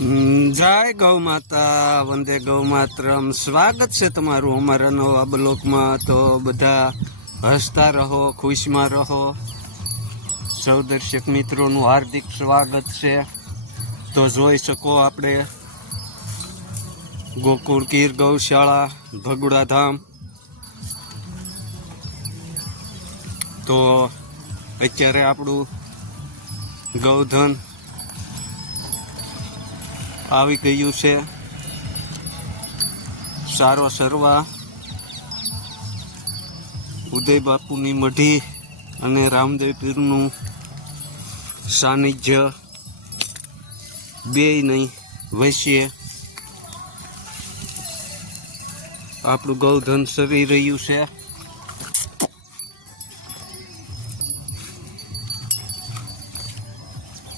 જય ગૌ માતા, વંદે ગૌ માતરમ. સ્વાગત છે તમારું અમારા નવા બ્લોકમાં. તો બધા હસતા રહો, ખુશમાં રહો. સૌ દર્શક મિત્રોનું હાર્દિક સ્વાગત છે. તો જોઈ શકો આપણે ગોકુળ ગીર ગૌશાળા ભગુડા ધામ. તો અત્યારે આપણું ગૌધન આવી ગયું છે. સારો સરવા ઉદય બાપુની મઢી અને રામદેવ પીરનું સાનિધ્ય બેય નહીં વૈશ્ય આપણું ગૌધન સરી રહ્યું છે.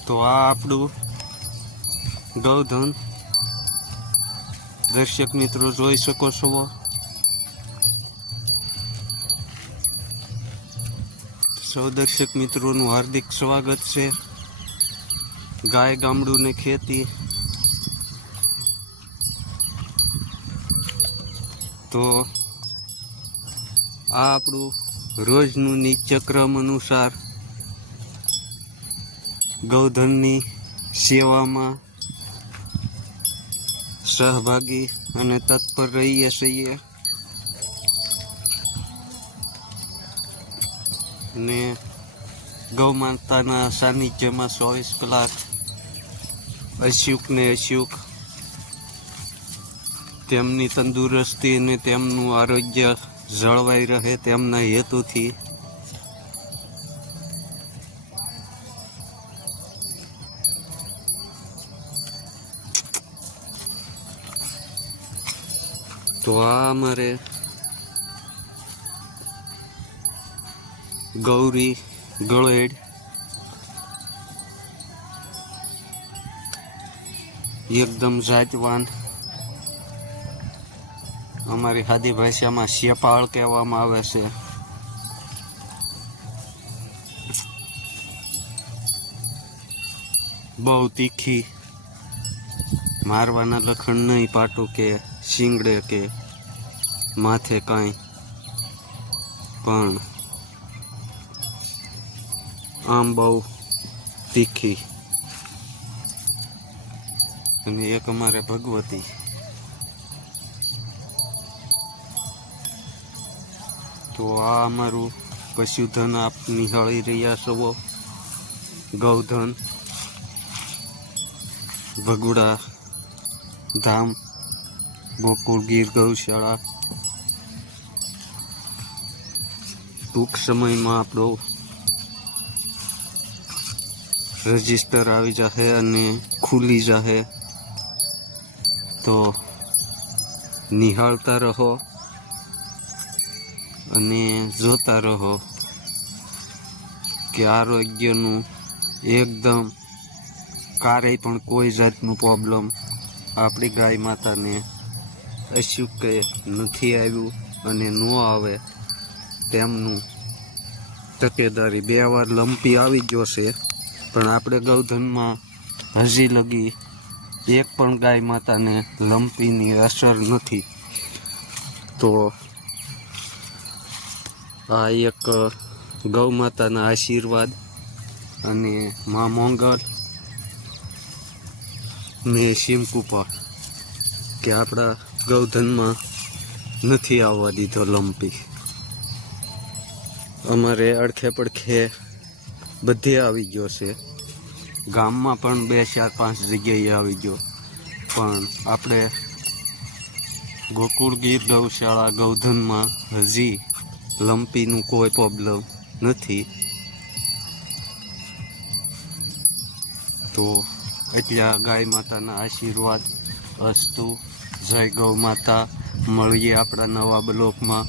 તો આ આપણું ગૌધન દર્શક મિત્રો જોઈ શકો છો. સૌ દર્શક મિત્રોનું હાર્દિક સ્વાગત છે. ગાય ગામડું ને ખેતી. તો આ આપણું રોજનું નિત્યક્રમ અનુસાર ગૌધનની સેવામાં સહભાગી અને તત્પર રહીએ છીએ. ને ગૌ માતાના સાનિધ્યમાં 24 કલાક અશુક ને અશુક તેમની તંદુરસ્તી અને તેમનું આરોગ્ય જળવાઈ રહે તેમના હેતુથી તો આ અમારે ગૌરી ગળેડ એકદમ જાતવાન, અમારી સાદી ભાષામાં શેપાળ કહેવામાં આવે છે. બહુ તીખી, મારવાના લખણ નહીં, પાટું કે શીંગડે કે માથે કાંઈ, પણ આમ બહુ તીખી. અને એક અમારે ભગવતી. તો આ અમારું પશુધન આપ નિહાળી રહ્યા છો. ગૌધન ભગુડા ધામ ગોકુળ ગીર ગૌશાળા. ટૂંક સમયમાં આપણો રજિસ્ટર આવી જશે અને ખુલી જશે. તો નિહાળતા રહો અને જોતા રહો કે આરોગ્યનું એકદમ ક્યારેય પણ કોઈ જાતનું પ્રોબ્લેમ આપણી ગાય માતાને અશુક કે નથી આવ્યું અને ન આવે તેમનું તકેદારી. 2 વાર લંપી આવી ગયો છે, પણ આપણે ગૌધનમાં હજી લગી એક પણ ગાય માતાને લંપીની અસર નથી. તો આ એક ગૌ માતાના આશીર્વાદ અને મા મોંગલ ને શિમકુપા કે આપણા ગૌધનમાં નથી આવવા દીધો લંપી. અમારે અડખે પડખે બધે આવી ગયો છે. ગામમાં પણ 2, 4, 5 જગ્યાએ આવી ગયો, પણ આપણે ગોકુળ ગીર ગૌશાળા ગૌધનમાં હજી લંપીનું કોઈ પ્રોબ્લેમ નથી. તો એટલા ગાય માતાના આશીર્વાદ અસ્તુ. જય ગૌ માતા. મળીએ આપણા નવા બ્લોકમાં.